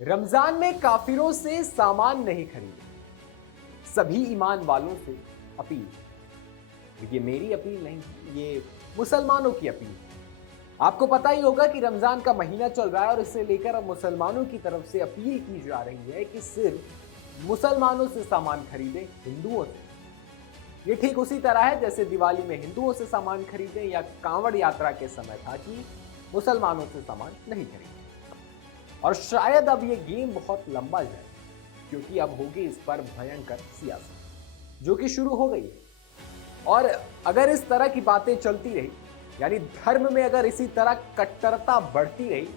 रमजान में काफिरों से सामान नहीं खरीदे, सभी ईमान वालों से अपील। ये मेरी अपील नहीं, ये मुसलमानों की अपील। आपको पता ही होगा कि रमजान का महीना चल रहा है और इसे लेकर अब मुसलमानों की तरफ से अपील की जा रही है कि सिर्फ मुसलमानों से सामान खरीदें, हिंदुओं से। ये ठीक उसी तरह है जैसे दिवाली में हिंदुओं से सामान खरीदें या कांवड़ यात्रा के समय था कि मुसलमानों से सामान नहीं खरीदें। और शायद अब ये गेम बहुत लंबा जाए, क्योंकि अब होगी इस पर भयंकर सियासत जो कि शुरू हो गई है। और अगर इस तरह की बातें चलती रही, यानी धर्म में अगर इसी तरह कट्टरता बढ़ती रही,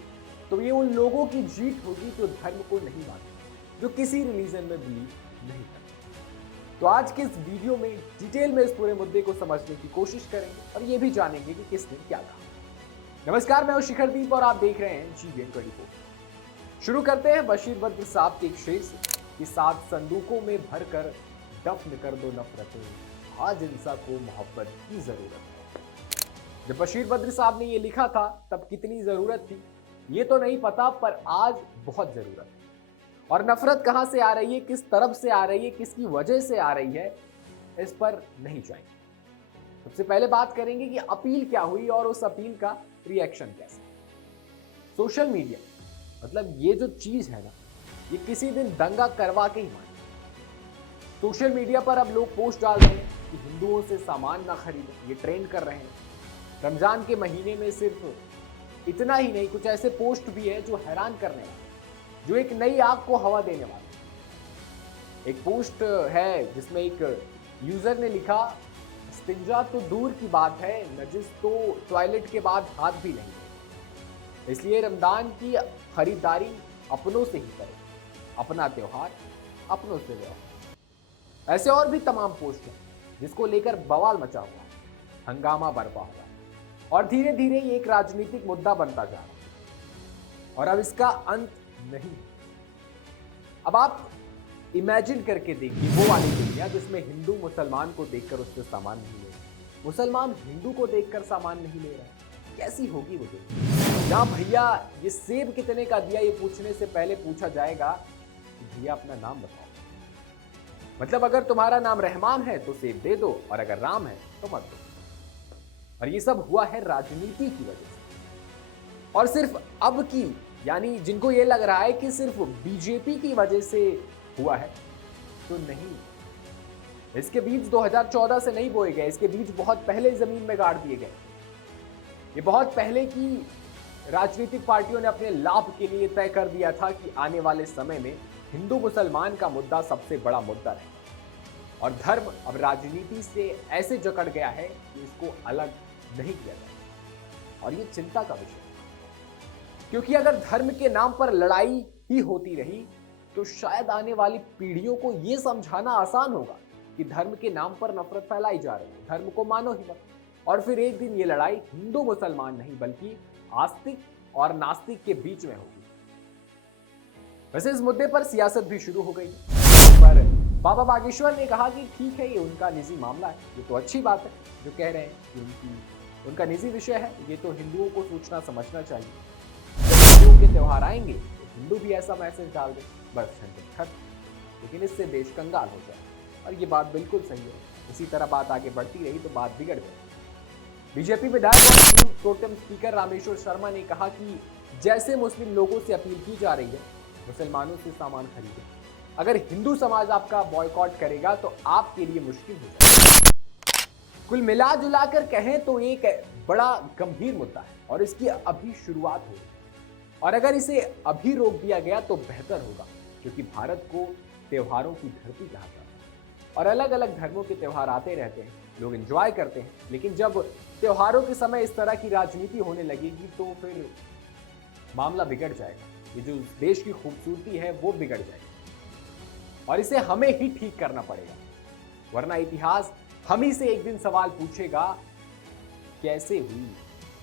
तो ये उन लोगों की जीत होगी जो धर्म को नहीं मानते, जो किसी रिलीजन में बिलीव नहीं करते। तो आज के इस वीडियो में डिटेल में इस पूरे मुद्दे को समझने की कोशिश करेंगे और ये भी जानेंगे कि किसने क्या कहा। नमस्कार, मैं हूं शिखर दीप और आप देख रहे हैं GVN 24। शुरू करते हैं बशीर बद्र साहब के एक शेर से कि 7 संदूकों में भरकर दफन कर दो नफरतें, आज इंसान को मोहब्बत की जरूरत है। जब बशीर बद्र साहब ने ये लिखा था तब कितनी जरूरत थी ये तो नहीं पता, पर आज बहुत जरूरत है। और नफरत कहां से आ रही है, किस तरफ से आ रही है, किसकी वजह से आ रही है, इस पर नहीं जाएंगे। सबसे पहले बात करेंगे कि अपील क्या हुई और उस अपील का रिएक्शन कैसा। सोशल मीडिया मतलब ये जो चीज है ना, ये किसी दिन दंगा करवा के ही माने। सोशल मीडिया पर अब लोग पोस्ट डाल रहे हैं कि हिंदुओं से सामान ना खरीदें, ये ट्रेंड कर रहे हैं। रमजान के महीने में सिर्फ इतना ही नहीं, कुछ ऐसे पोस्ट भी है जो हैरान करने वाले, जो एक नई आग को हवा देने वाले। एक पोस्ट है जिसमें एक यूजर ने लिखा, इस्तिंजा तो दूर की बात है, नजिस तो टॉयलेट के बाद हाथ भी नहीं, इसलिए रमजान की खरीदारी अपनों से ही करें, अपना त्योहार अपनों से लो। ऐसे और भी तमाम पोस्ट हैं जिसको लेकर बवाल मचा हुआ है, हंगामा बरपा हुआ है और धीरे धीरे ये एक राजनीतिक मुद्दा बनता जा रहा है और अब इसका अंत नहीं। अब आप इमेजिन करके देखिए वो वाली दुनिया जिसमें हिंदू मुसलमान को देखकर उससे सामान नहीं ले रहा, मुसलमान हिंदू को देखकर सामान नहीं ले रहा है। कैसी होगी वो दुनिया जहां भैया ये सेब कितने का दिया ये पूछने से पहले पूछा जाएगा कि भैया अपना नाम बताओ। मतलब अगर तुम्हारा नाम रहमान है तो सेब दे दो और अगर राम है तो मत दो। और ये सब हुआ है राजनीति की वजह से। और सिर्फ अब की, यानी जिनको ये लग रहा है कि सिर्फ बीजेपी की वजह से हुआ है, तो नहीं। इसके बीज 2014 से नहीं बोए गए, इसके बीज बहुत पहले जमीन में गाड़ दिए गए। ये बहुत पहले की राजनीतिक पार्टियों ने अपने लाभ के लिए तय कर दिया था कि आने वाले समय में हिंदू मुसलमान का मुद्दा सबसे बड़ा मुद्दा है और धर्म अब राजनीति से ऐसे जकड़ गया है कि इसको अलग नहीं किया जाए। और ये चिंता का विषय है, क्योंकि अगर धर्म के नाम पर लड़ाई ही होती रही तो शायद आने वाली पीढ़ियों को यह समझाना आसान होगा कि धर्म के नाम पर नफरत फैलाई जा रही है, धर्म को मानो ही मत। और फिर एक दिन ये लड़ाई हिंदू मुसलमान नहीं बल्कि आस्तिक और नास्तिक के बीच में होगी। वैसे इस मुद्दे पर सियासत भी शुरू हो गई, पर बाबा बागेश्वर ने कहा कि ठीक है, ये उनका निजी मामला है, ये तो अच्छी बात है जो कह रहे हैं कि उनका निजी विषय है, ये तो हिंदुओं को सोचना समझना चाहिए। जब हिंदुओं के त्यौहार आएंगे तो हिंदू भी ऐसा मैसेज डाल दे, बस झंझट खत्म। लेकिन इससे देश कंगाल हो जाए और ये बात बिल्कुल सही है। इसी तरह बात आगे बढ़ती रही तो बात बिगड़ गई। बीजेपी विधायक और प्रोटेम स्पीकर रामेश्वर शर्मा ने कहा कि जैसे मुस्लिम लोगों से अपील की जा रही है मुसलमानों से सामान खरीदें, अगर हिंदू समाज आपका बॉयकॉट करेगा तो आपके लिए मुश्किल हो जाएगा। कुल मिला जुला कर कहें तो एक बड़ा गंभीर मुद्दा है और इसकी अभी शुरुआत हुई और अगर इसे अभी रोक दिया गया तो बेहतर होगा, क्योंकि भारत को त्योहारों की धरती कहा जाता है और अलग अलग धर्मों के त्योहार आते रहते हैं, लोग एंजॉय करते हैं। लेकिन जब त्योहारों के समय इस तरह की राजनीति होने लगेगी तो फिर मामला बिगड़ जाएगा, ये जो देश की खूबसूरती है वो बिगड़ जाएगी और इसे हमें ही ठीक करना पड़ेगा, वरना इतिहास हम ही से एक दिन सवाल पूछेगा, कैसे हुई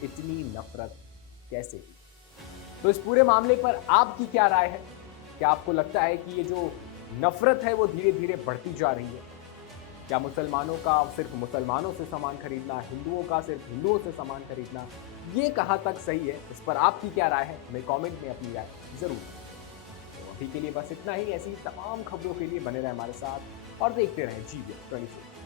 इतनी नफरत, कैसे हुई। तो इस पूरे मामले पर आपकी क्या राय है? क्या आपको लगता है कि ये जो नफरत है वो धीरे धीरे बढ़ती जा रही है? क्या मुसलमानों का सिर्फ मुसलमानों से सामान खरीदना, हिंदुओं का सिर्फ हिंदुओं से सामान खरीदना, ये कहां तक सही है? इस पर आपकी क्या राय है? हमें कमेंट में अपनी राय जरूर। अभी के लिए बस इतना ही। ऐसी तमाम खबरों के लिए बने रहे हमारे साथ और देखते रहें GBS 24।